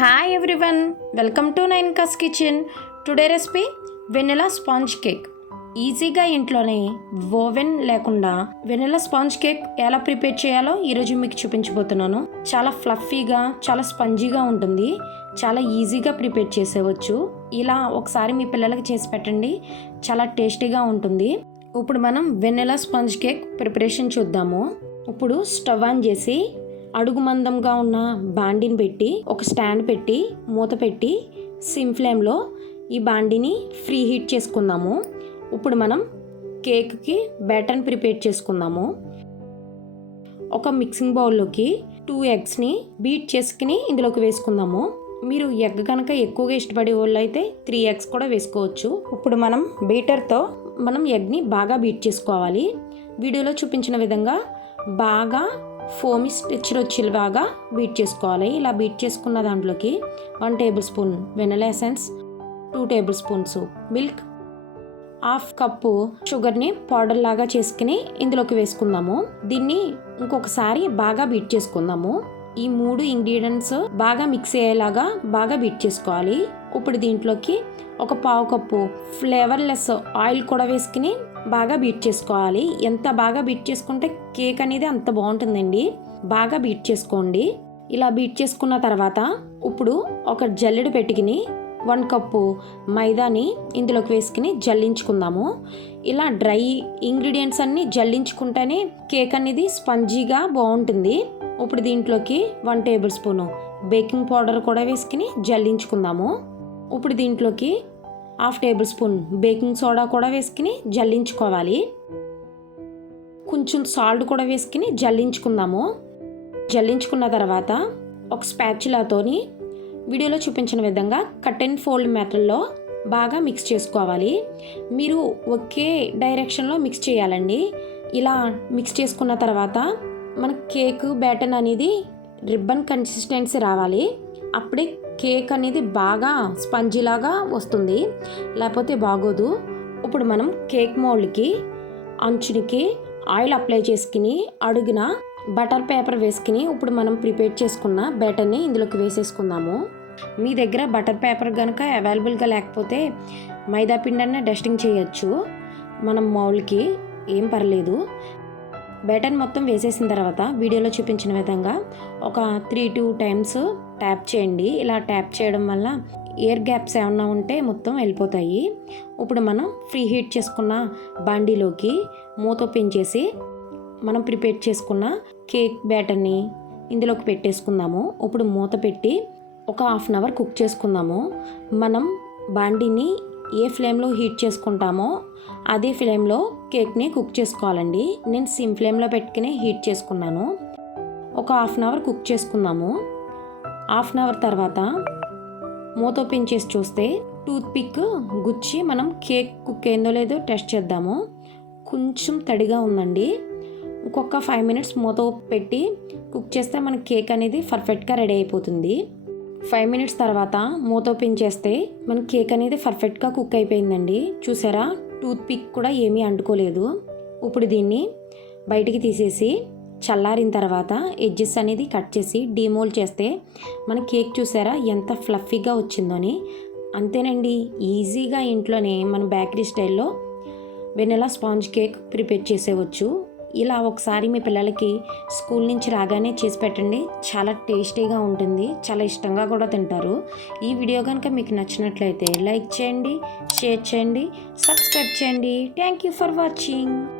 Hi everyone welcome to nine cus kitchen today recipe vanilla sponge cake ఈజీగా ఇంట్లోనే oven లేకుండా vanilla sponge cake ఎలా prepare చేయాలో ఈరోజు మీకు చూపించబోతున్నాను. చాలా ఫ్లఫీగా చాలా స్పంజీగా ఉంటుంది. చాలా ఈజీగా ప్రిపేర్ చేసేవచ్చు. ఇలా ఒకసారి మీ పిల్లలకి చేసి పెట్టండి. చాలా టేస్టీగా ఉంటుంది. ఇప్పుడు మనం వెనిలా స్పాంజ్ కేక్ ప్రిపరేషన్ చూద్దాము. ఇప్పుడు స్టవ్ ఆన్ చేసి అడుగు మందంగా ఉన్న బాండిని పెట్టి ఒక స్టాండ్ పెట్టి మూత పెట్టి సిమ్ ఫ్లేమ్లో ఈ బాండిని ఫ్రీ హీట్ చేసుకుందాము. ఇప్పుడు మనం కేక్కి బ్యాటర్ని ప్రిపేర్ చేసుకుందాము. ఒక మిక్సింగ్ బౌల్లోకి టూ ఎగ్స్ని బీట్ చేసుకుని ఇందులోకి వేసుకుందాము. మీరు ఎగ్ కనుక ఎక్కువగా ఇష్టపడే వాళ్ళు అయితే త్రీ ఎగ్స్ కూడా వేసుకోవచ్చు. ఇప్పుడు మనం బీటర్తో మనం ఎగ్ని బాగా బీట్ చేసుకోవాలి. వీడియోలో చూపించిన విధంగా బాగా ఫోమి స్టిచ్లు వచ్చేలాగా బీట్ చేసుకోవాలి. ఇలా బీట్ చేసుకున్న దాంట్లోకి one tablespoon vanilla essence two tablespoons milk half cup షుగర్ని పౌడర్ లాగా చేసుకుని ఇందులోకి వేసుకుందాము. దీన్ని ఇంకొకసారి బాగా బీట్ చేసుకుందాము. ఈ మూడు ఇంగ్రీడియంట్స్ బాగా మిక్స్ అయ్యేలాగా బాగా బీట్ చేసుకోవాలి. ఇప్పుడు దీంట్లోకి ఒక పావు కప్పు ఫ్లేవర్లెస్ ఆయిల్ కూడా వేసుకుని బాగా బీట్ చేసుకోవాలి. ఎంత బాగా బీట్ చేసుకుంటే కేక్ అనేది అంత బాగుంటుందండి. బాగా బీట్ చేసుకోండి. ఇలా బీట్ చేసుకున్న తర్వాత ఇప్పుడు ఒక జల్లెడు పెట్టుకుని వన్ కప్పు మైదాని ఇందులోకి వేసుకుని జల్లించుకుందాము. ఇలా డ్రై ఇంగ్రీడియంట్స్ అన్నీ జల్లించుకుంటేనే కేక్ అనేది స్పంజీగా బాగుంటుంది. ఇప్పుడు దీంట్లోకి one tablespoon baking powder కూడా వేసుకుని జల్లించుకుందాము. ఇప్పుడు దీంట్లోకి half tablespoon baking soda కూడా వేసుకుని జల్లించుకోవాలి. కొంచెం సాల్ట్ కూడా వేసుకుని జల్లించుకుందాము. జల్లించుకున్న తర్వాత ఒక స్పాచులాతోని వీడియోలో చూపించిన విధంగా కట్ అండ్ ఫోల్డ్ మెథడ్లో బాగా మిక్స్ చేసుకోవాలి. మీరు ఒకే డైరెక్షన్లో మిక్స్ చేయాలండి. ఇలా మిక్స్ చేసుకున్న తర్వాత మన కేక్ బ్యాటన్ అనేది రిబ్బన్ కన్సిస్టెన్సీ రావాలి. అప్పుడే కేక్ అనేది బాగా స్పంజిలాగా వస్తుంది. లేకపోతే బాగోదు. ఇప్పుడు మనం కేక్ మోల్డ్కి అంచునికి ఆయిల్ అప్లై చేసుకుని అడుగున బటర్ పేపర్ వేసుకుని ఇప్పుడు మనం ప్రిపేర్ చేసుకున్న బ్యాటర్ని ఇందులోకి వేసేసుకుందాము. మీ దగ్గర బటర్ పేపర్ కనుక అవైలబుల్గా లేకపోతే మైదా పిండి డస్టింగ్ చేయొచ్చు. మనం మౌల్కి ఏం పర్లేదు. బ్యాటర్ మొత్తం వేసేసిన తర్వాత వీడియోలో చూపించిన విధంగా ఒక త్రీ టూ టైమ్స్ ట్యాప్ చేయండి. ఇలా ట్యాప్ చేయడం వల్ల ఎయిర్ గ్యాప్స్ ఏమన్నా ఉంటే మొత్తం వెళ్ళిపోతాయి. ఇప్పుడు మనం ఫ్రీ హీట్ చేసుకున్న బాండీలోకి మూత ఓపెన్ చేసి మనం ప్రిపేర్ చేసుకున్న కేక్ బ్యాటర్ని ఇందులోకి పెట్టేసుకుందాము. ఇప్పుడు మూత పెట్టి ఒక హాఫ్ అన్ అవర్ కుక్ చేసుకుందాము. మనం బాండీని ఏ ఫ్లేమ్లో హీట్ చేసుకుంటామో అదే ఫ్లేమ్లో కేక్ని కుక్ చేసుకోవాలండి. నేను సిమ్ ఫ్లేమ్లో పెట్టుకునే హీట్ చేసుకున్నాను. ఒక హాఫ్ అన్ అవర్ కుక్ చేసుకుందాము. హాఫ్ అన్ అవర్ తర్వాత మూత ఓపెన్ చేసి చూస్తే టూత్ పిక్ గుచ్చి మనం కేక్ కుక్ అయిందో లేదో టెస్ట్ చేద్దాము. కొంచెం తడిగా ఉందండి. ఇంకొక ఫైవ్ మినిట్స్ మూత పెట్టి కుక్ చేస్తే మన కేక్ అనేది పర్ఫెక్ట్గా రెడీ అయిపోతుంది. ఫైవ్ మినిట్స్ తర్వాత మూత ఓపెన్ చేస్తే మన కేక్ అనేది పర్ఫెక్ట్గా కుక్ అయిపోయిందండి. చూసారా? టూత్ పిక్ కూడా ఏమీ అంటుకోలేదు. ఇప్పుడు దీన్ని బయటికి తీసేసి చల్లారిన తర్వాత ఎడ్జెస్ అనేది కట్ చేసి డీమోల్డ్ చేస్తే మన కేక్ చూసారా ఎంత ఫ్లఫీగా అని అంతేనండి ఈజీగా ఇంట్లోనే మన బేకరీ స్టైల్లో వెనిలా స్పాంజ్ కేక్ ప్రిపేర్ చేసేవచ్చు. ఇలా ఒకసారి మీ పిల్లలకి స్కూల్ నుంచి రాగానే చేసి పెట్టండి. చాలా టేస్టీగా ఉంటుంది. చాలా ఇష్టంగా కూడా తింటారు. ఈ వీడియో కనుక మీకు నచ్చినట్లయితే లైక్ చేయండి షేర్ చేయండి సబ్స్క్రైబ్ చేయండి. Thank you for watching.